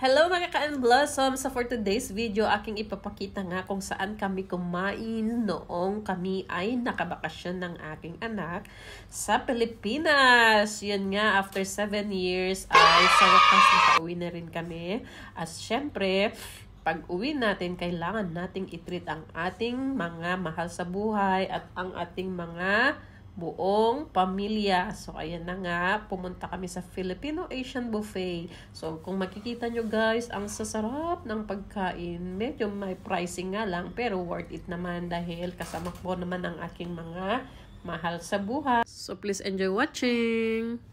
Hello mga ka-Blossom! So for today's video, aking ipapakita nga kung saan kami kumain noong kami ay nakabakasyon ng aking anak sa Pilipinas. Yun nga, after 7 years ay sa wakas nakauwi na rin kami. As syempre, pag uwi natin, kailangan nating i-treat ang ating mga mahal sa buhay at ang ating mga buong pamilya. So, ayan na nga, pumunta kami sa Filipino Asian Buffet. So, kung makikita nyo guys, ang sasarap ng pagkain. Medyo may pricing nga lang, pero worth it naman dahil kasama ko naman ang aking mga mahal sa buhay. So, please enjoy watching!